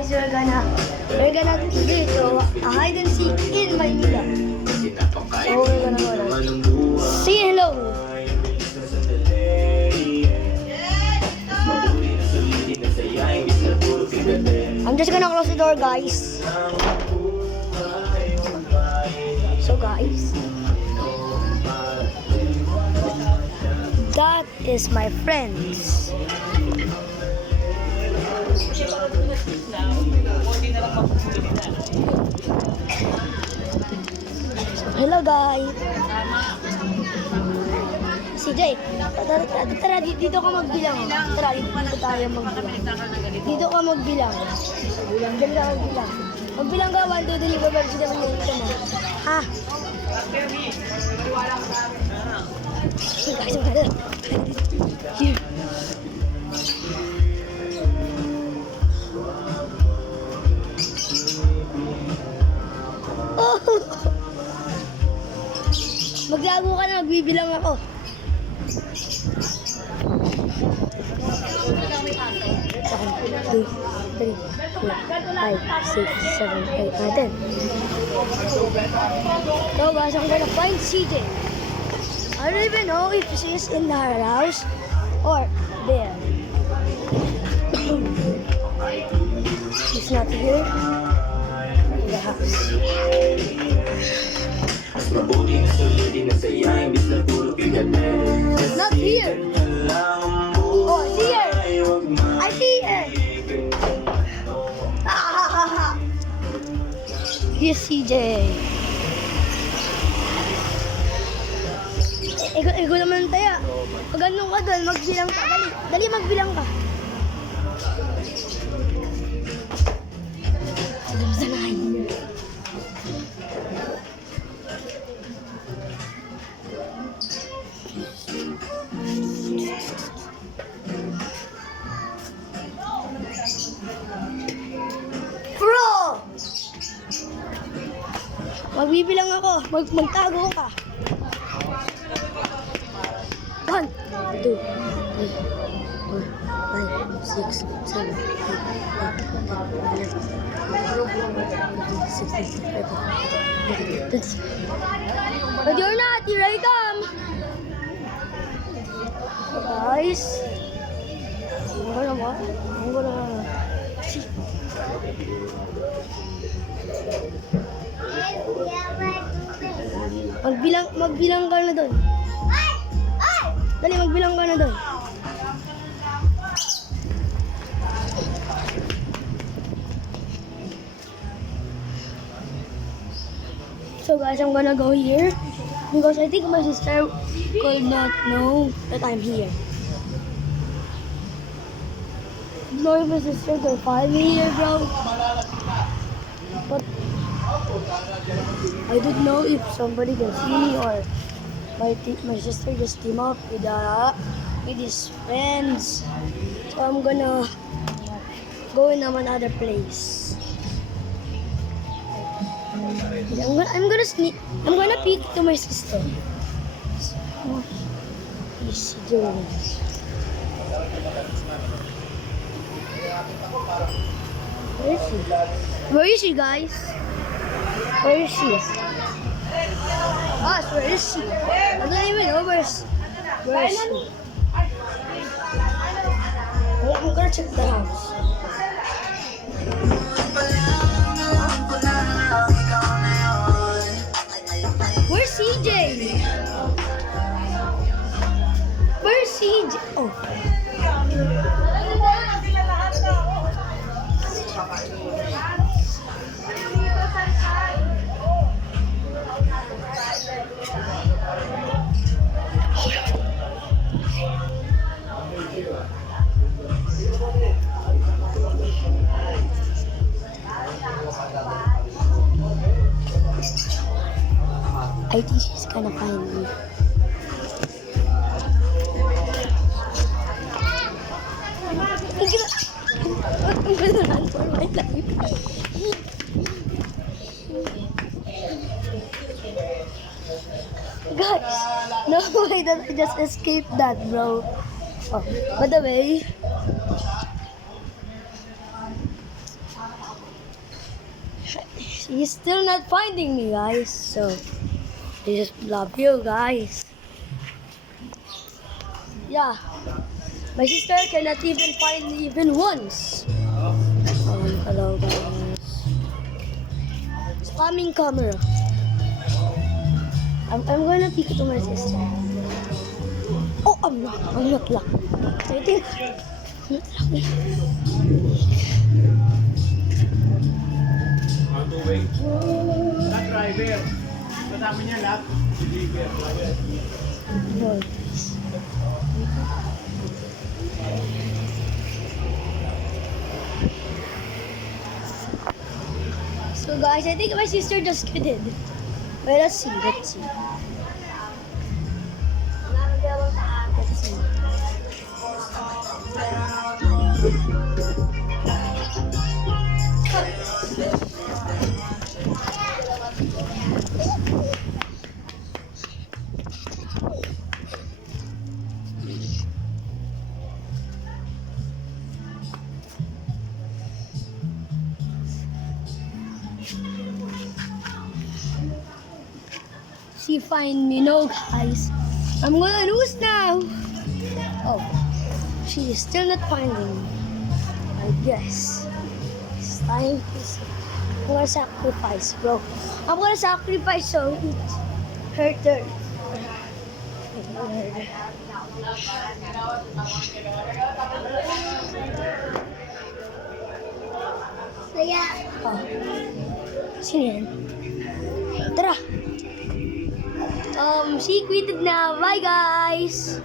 Guys, we're gonna do a hide and seek in Maynila. So we're gonna say hello. I'm just gonna close the door, guys. So guys, that is my friends. Hello guys. CJ, tara dito ka magbilang. Tara dito tayo magbilang. Dito ka magbilang. Diyan ka magbilang. Magbilang ka 1, 2, 3, babalik sila mo dito mo. Ha? Guys, here. Oh! Maglago ka na, magbibilang ako. 1, 2, 3, 4, 5, 6, 7, 8, 9, 10. So guys, I'm gonna find CJ. I don't even know if she's in her house or there. She's not here in the house. Not here. Oh, I see her. I see her. Here's CJ. Ego naman tayo. Pag ganun ka doon, magbilang ka. Dali magbilang ka. Sanahin. Bro! Magbibilang ako. Magtago ka. 1, 2, 3, 4, 5, 6, 7, 8, 9, 10, 11, 12, 13, 14, 15, 16, 17, 18, 19, 20. But you're not, here I come. Guys. I'm gonna see. Magbilang ka na doon. Dali, magbilang ka na doon. So guys, I'm gonna go here because I think my sister could not know that I'm here. No, if my sister could find me here, bro. But I don't know if somebody can see me or my sister just came up with his friends. So I'm gonna go in another place. I'm gonna peek to my sister. What is she doing? Where is she? Where is she, guys? Where is she? Gosh, where is she? I don't even know where is she? Well, I'm gonna check the house. Where's CJ? Where's CJ? Oh. I think she's gonna find me. I'm gonna run for my life. Guys, no way that I just escaped that, bro. Oh, by the way, She's still not finding me, guys. So, I just love you, guys. Yeah. My sister cannot even find me even once. Hello, guys. Spamming camera. I'm gonna pick it to my sister. Oh, I'm not lucky. I think I'm not lucky. Mag-uwi. Lahat driver. Kasama niya lahat. Deliver. Lord. So guys, I think my sister just quitted. Wait, let's see. Let's see. She find me, no guys. I'm gonna lose now. Oh, she is still not finding me. I guess it's time. I'm gonna sacrifice, bro. I'm gonna sacrifice so it's her turn. Saya. Oh. Sino yan? Tara. She quitted na. Bye, guys.